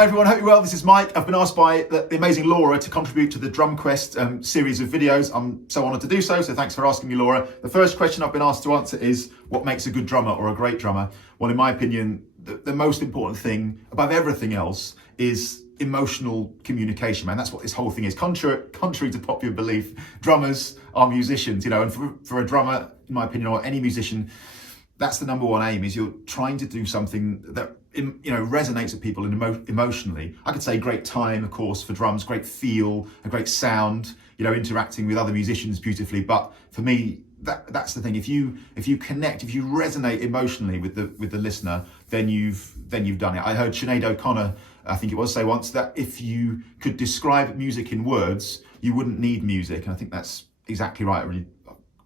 Hi everyone, hope you're well. This is Mike. I've been asked by the amazing Laura to contribute to the Drum Quest series of videos. I'm so honoured to do so thanks for asking me, Laura. The first question I've been asked to answer is, what makes a good drummer or a great drummer? Well, in my opinion, the most important thing above everything else is emotional communication, man. That's what this whole thing is. Contrary to popular belief, drummers are musicians, you know, and for a drummer, in my opinion, or any musician, that's the number one aim, is you're trying to do something that resonates with people emotionally. I could say great time, of course, for drums, great feel, a great sound, interacting with other musicians beautifully. But for me, that's the thing. If you connect, if you resonate emotionally with the listener, then you've done it. I heard Sinead O'Connor, I think it was, say once that if you could describe music in words, you wouldn't need music. And I think that's exactly right. I really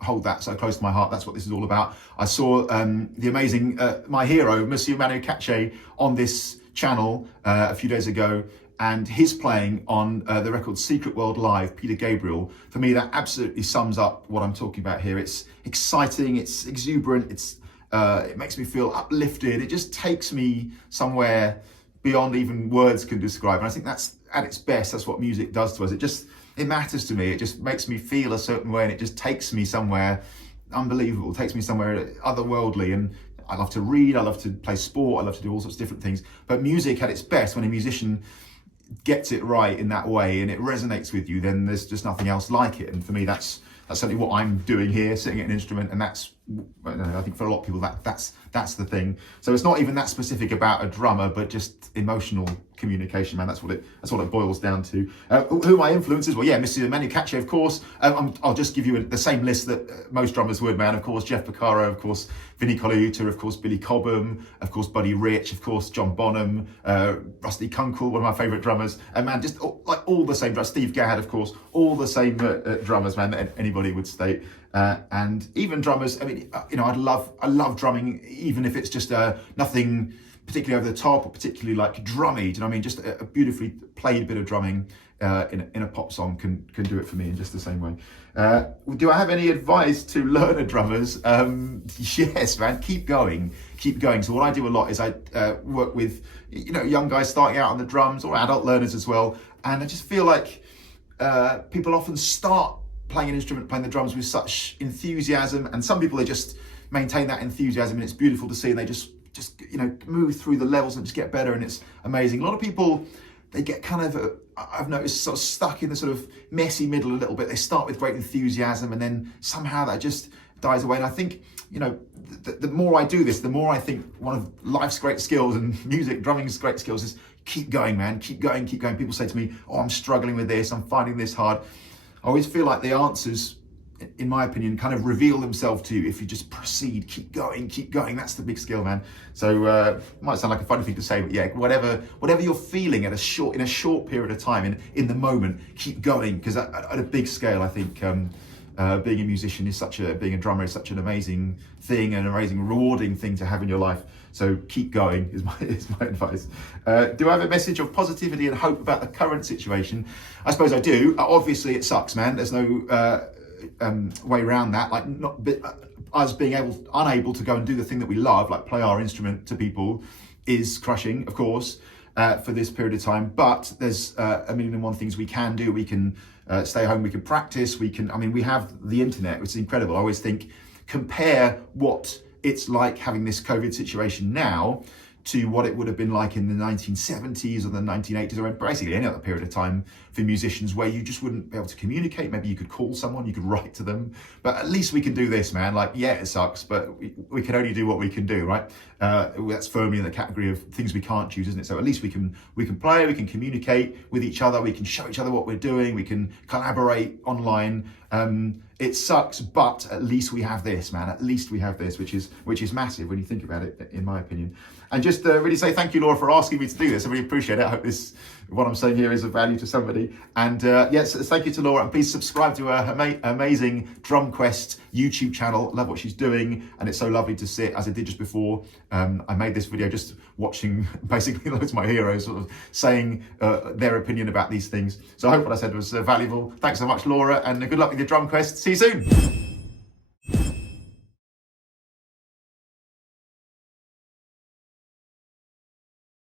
hold that so close to my heart. That's what this is all about. I saw the amazing, my hero, Monsieur Manu Katché, on this channel a few days ago, and his playing on the record Secret World Live, Peter Gabriel. For me, that absolutely sums up what I'm talking about here. It's exciting, it's exuberant, it makes me feel uplifted. It just takes me somewhere beyond even words can describe. And I think that's at its best, that's what music does to us. It matters to me. It just makes me feel a certain way, and it just takes me somewhere unbelievable. It takes me somewhere otherworldly. And I love to read, I love to play sport, I love to do all sorts of different things. But music at its best, when a musician gets it right in that way and it resonates with you, then there's just nothing else like it. And for me, that's certainly what I'm doing here, sitting at an instrument, and that's, I think for a lot of people, that's the thing. So it's not even that specific about a drummer, but just emotional communication, man. That's what it boils down to. Who are my influences? Well, yeah, Mr. Manu Katché, of course. I'll just give you the same list that most drummers would, man. Of course, Jeff Porcaro, of course, Vinnie Colaiuta, of course, Billy Cobham, of course, Buddy Rich, of course, John Bonham, Rusty Kunkel, one of my favourite drummers, and man, just all the same drummers. Steve Gadd, of course, all the same drummers, man, that anybody would state. And even drummers, I mean, I love drumming, even if it's just nothing particularly over the top or particularly like drummy. Do you know what I mean? Just a beautifully played bit of drumming in a pop song can do it for me in just the same way. Do I have any advice to learner drummers? Yes, man, keep going. So what I do a lot is I work with young guys starting out on the drums, or adult learners as well, and I just feel like people often start playing an instrument, playing the drums with such enthusiasm, and some people, they just maintain that enthusiasm, and it's beautiful to see, and they just move through the levels and just get better, and it's amazing. A lot of people, they get kind of I've noticed, sort of stuck in the sort of messy middle a little bit. They start with great enthusiasm, and then somehow that just dies away. And I think the more I do this, the more I think one of life's great skills, and music, drumming's great skills, is keep going, man. Keep going. People say to me, oh, I'm struggling with this, I'm finding this hard. I always feel like the answers, in my opinion, kind of reveal themselves to you if you just proceed, keep going. That's the big skill, man. So might sound like a funny thing to say, but yeah, whatever you're feeling in a short period of time, in the moment, keep going, because at a big scale, I think being a musician is being a drummer is such an amazing thing, an amazing, rewarding thing to have in your life. So keep going is my advice. Do I have a message of positivity and hope about the current situation? I suppose I do. Obviously, it sucks, man. There's no way around that. Like, us being unable to go and do the thing that we love, like play our instrument to people, is crushing, of course, for this period of time. But there's a million and one things we can do. We can stay home, we can practice, we have the internet, which is incredible. I always think, compare what it's like having this COVID situation now to what it would have been like in the 1970s or the 1980s, or basically any other period of time for musicians, where you just wouldn't be able to communicate. Maybe you could call someone, you could write to them, but at least we can do this, man. Like, yeah, it sucks, but we can only do what we can do, right? That's firmly in the category of things we can't choose, isn't it? So at least we can play, we can communicate with each other, we can show each other what we're doing, we can collaborate online. It sucks, but at least we have this, man. At least we have this, which is massive when you think about it, in my opinion. And just really say thank you, Laura, for asking me to do this. I really appreciate it. I hope what I'm saying here is of value to somebody. And yes, thank you to Laura, and please subscribe to her amazing Drum Quest YouTube channel. Love what she's doing, and it's so lovely to sit, as I did just before. I made this video just watching basically loads of my heroes sort of saying their opinion about these things. So I hope what I said was valuable. Thanks so much, Laura, and good luck with your Drum Quest. See you soon.